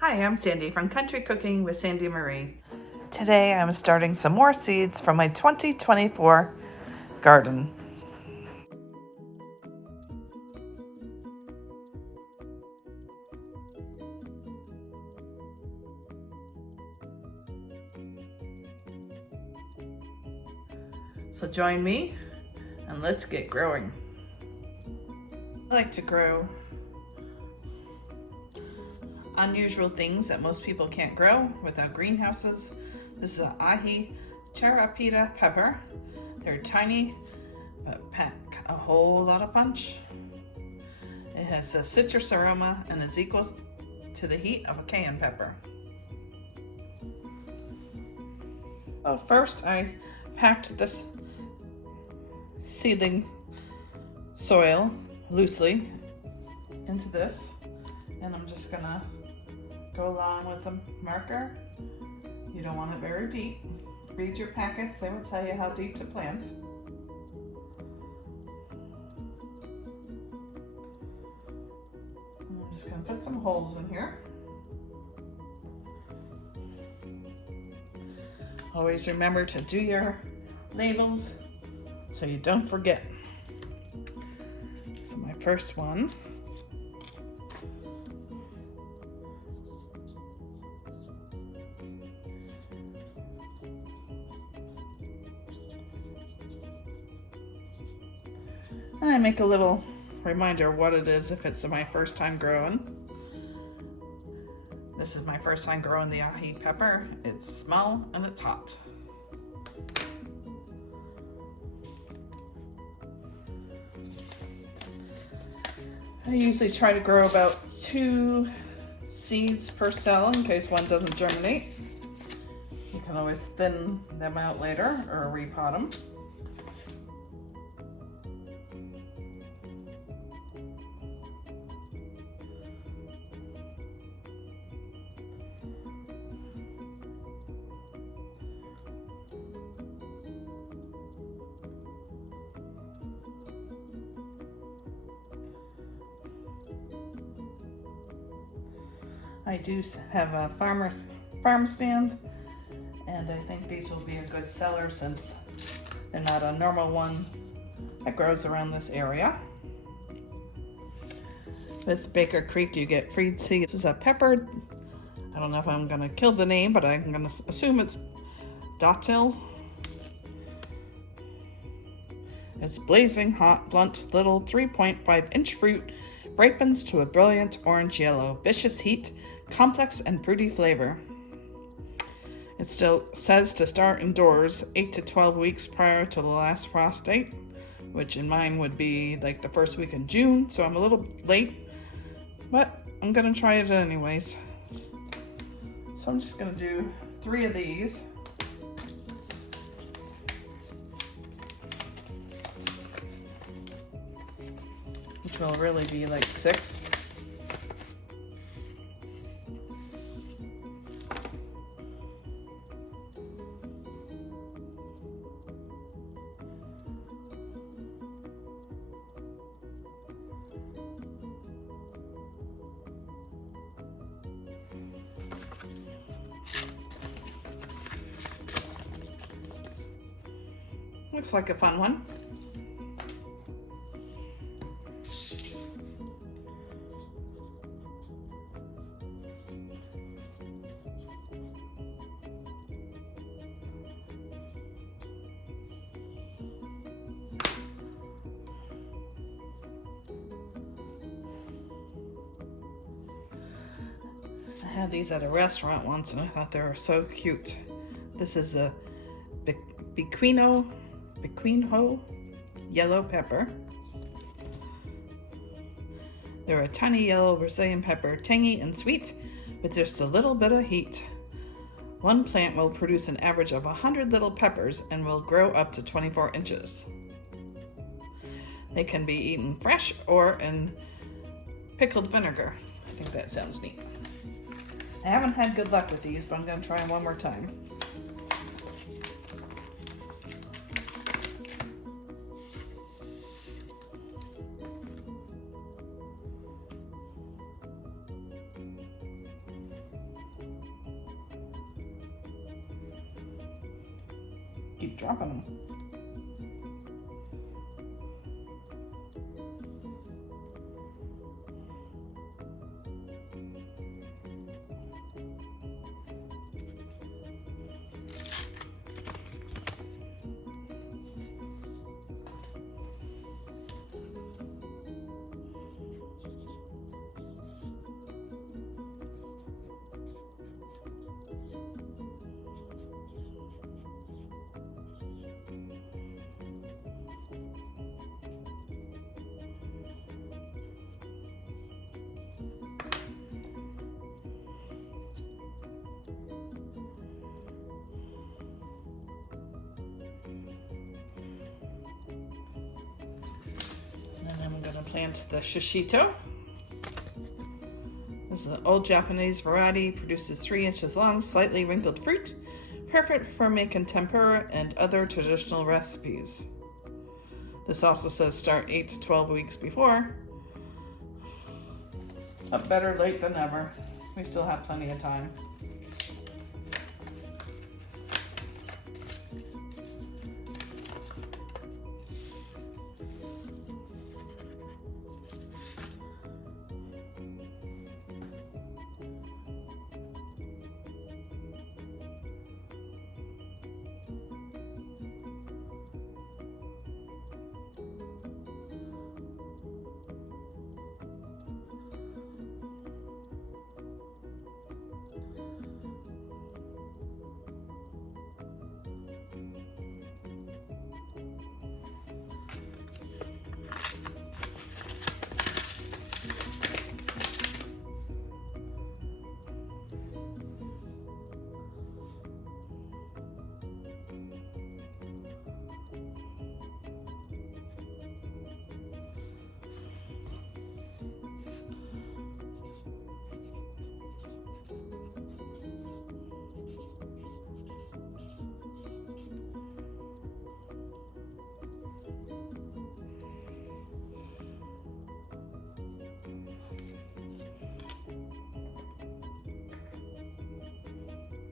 Hi, I'm Sandy from Country Cooking with Sandy Marie. Today I'm starting some more seeds from my 2024 garden. So join me and let's get growing. I like to grow unusual things that most people can't grow without greenhouses. This is an ahi charapita pepper. They're tiny but pack a whole lot of punch. It has a citrus aroma and is equal to the heat of a cayenne pepper. Well, first I packed this seedling soil loosely into this, and I'm just gonna go along with the marker. You don't want it very deep. Read your packets, they will tell you how deep to plant. I'm just gonna put some holes in here. Always remember to do your labels so you don't forget. So my first one, and I make a little reminder what it is if it's my first time growing. This is my first time growing the ahi pepper. It's small and it's hot. I usually try to grow about 2 seeds per cell in case one doesn't germinate. You can always thin them out later or repot them. I do have a farm stand, and I think these will be a good seller since they're not a normal one that grows around this area. With Baker Creek, you get free seeds. This is a pepper. I don't know if I'm gonna kill the name, but I'm gonna assume it's Datil. It's blazing hot, blunt, little 3.5-inch fruit, ripens to a brilliant orange yellow, vicious heat, complex and fruity flavor. It still says to start indoors 8 to 12 weeks prior to the last frost date, which in mine would be like the first week in June, so I'm a little late, but I'm gonna try it anyways. So I'm just gonna do 3 of these. Which will really be like 6. Looks like a fun one. I had these at a restaurant once and I thought they were so cute. This is a Bequinho yellow pepper. They're a tiny yellow Brazilian pepper, tangy and sweet, with just a little bit of heat. One plant will produce an average of 100 little peppers and will grow up to 24 inches. They can be eaten fresh or in pickled vinegar. I think that sounds neat. I haven't had good luck with these, but I'm going to try them one more time. Keep dropping them. I'm going to plant the shishito. This is an old Japanese variety, produces 3 inches long, slightly wrinkled fruit, perfect for making tempura and other traditional recipes. This also says start 8 to 12 weeks before, but better late than never. We still have plenty of time.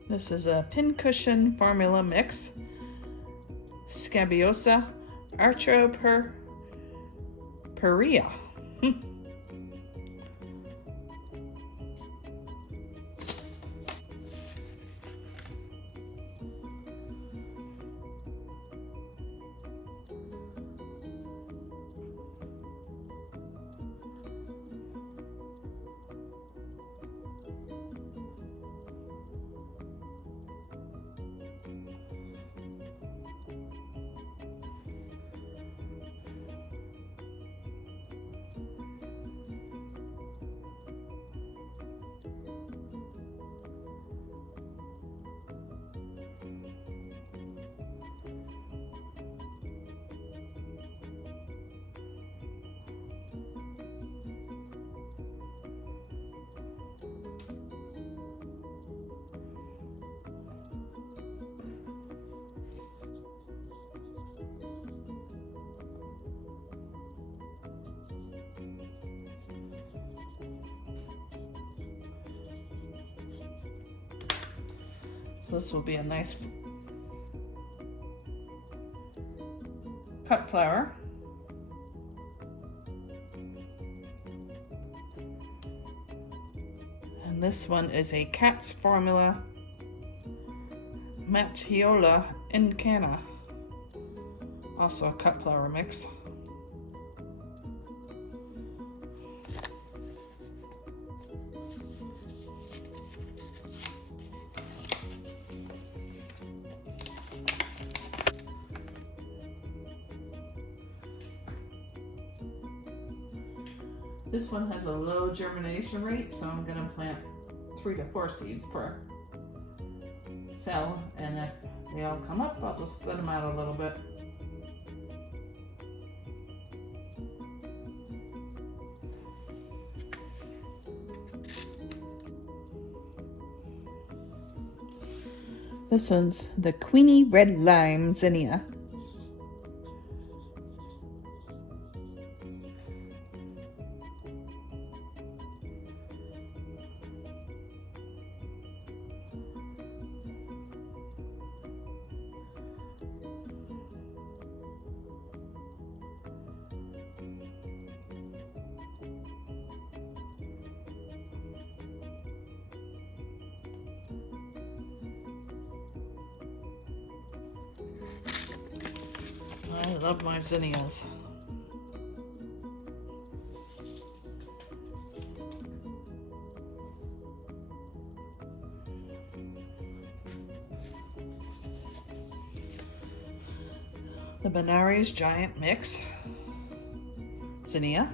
This is a pincushion formula mix. Scabiosa arthroperia. This will be a nice cut flower. And this one is a Cat's Formula Matiola Incana, also a cut flower mix. This one has a low germination rate, so I'm going to plant 3 to 4 seeds per cell, and if they all come up, I'll just let them out a little bit. This one's the Queenie Red Lime Zinnia. love my zinnias. The Benares Giant Mix zinnia.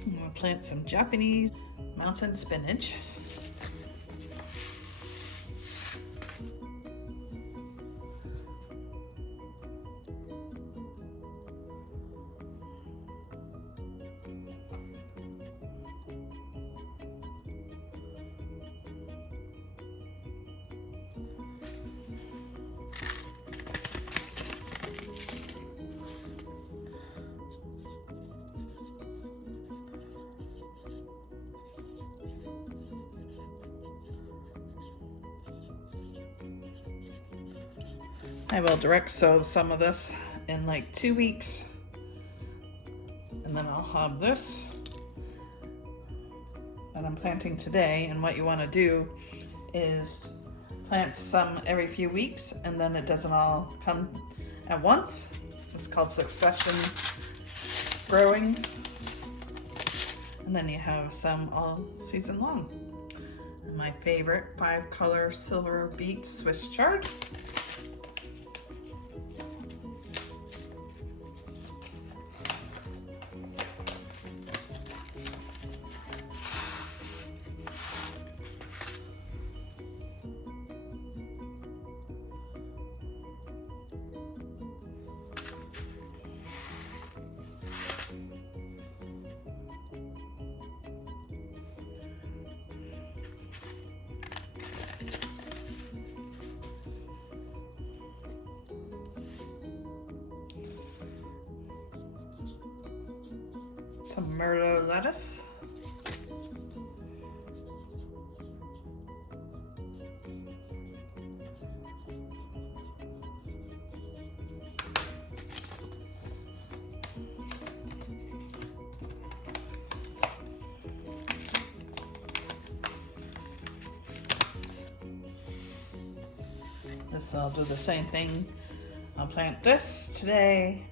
I'm going to plant some Japanese mountain spinach. I will direct sow some of this in like 2 weeks, and then I'll have this that I'm planting today. And what you want to do is plant some every few weeks, and then it doesn't all come at once. It's called succession growing, and then you have some all season long. And my favorite 5-color silver beet Swiss chard. Some Merlot lettuce. This I'll do the same thing. I'll plant this today.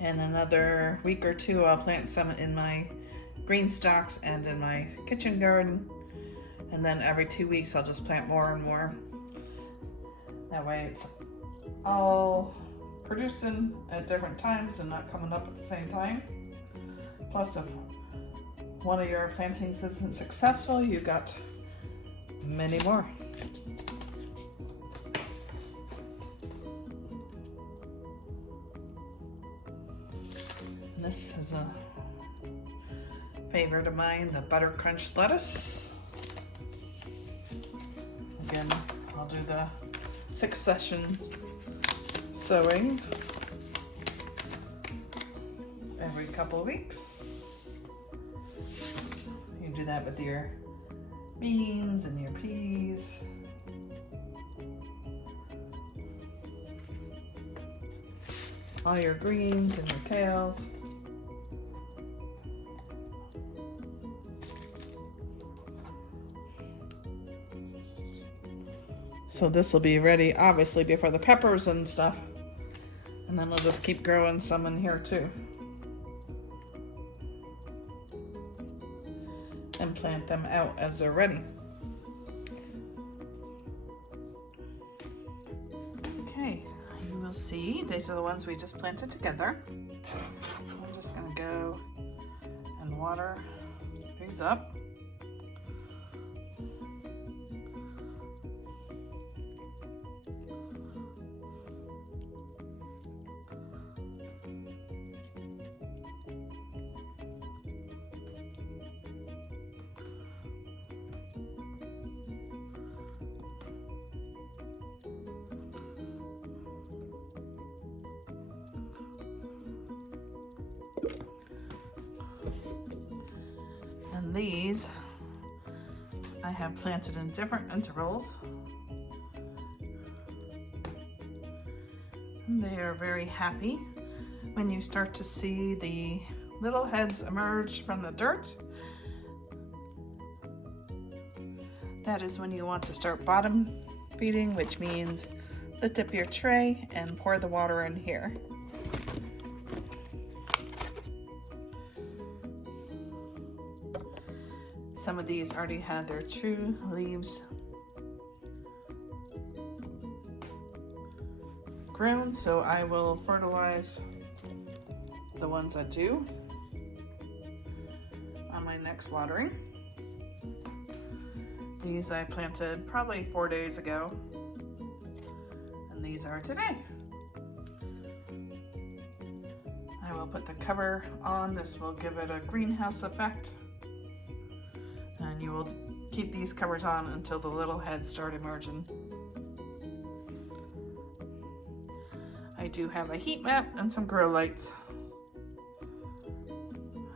In another week or two, I'll plant some in my green stalks and in my kitchen garden. And then every 2 weeks, I'll just plant more and more. That way it's all producing at different times and not coming up at the same time. Plus, if one of your plantings isn't successful, you've got many more. This is a favorite of mine, the Butter Crunch lettuce. Again, I'll do the succession sowing every couple of weeks. You do that with your beans and your peas. All your greens and your kales. So this will be ready, obviously, before the peppers and stuff. And then we'll just keep growing some in here too. And plant them out as they're ready. Okay, you will see, these are the ones we just planted together. I'm just gonna go and water these up. these I have planted in different intervals. And they are very happy when you start to see the little heads emerge from the dirt. That is when you want to start bottom feeding, which means lift up your tray and pour the water in here. Some of these already had their true leaves grown, so I will fertilize the ones that do on my next watering. These I planted probably 4 days ago, and these are today. I will put the cover on. This will give it a greenhouse effect. And you will keep these covers on until the little heads start emerging. I do have a heat mat and some grow lights.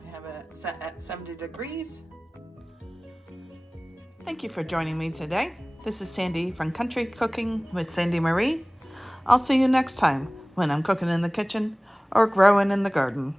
I have it set at 70 degrees. Thank you for joining me today. This is Sandy from Country Cooking with Sandy Marie. I'll see you next time when I'm cooking in the kitchen or growing in the garden.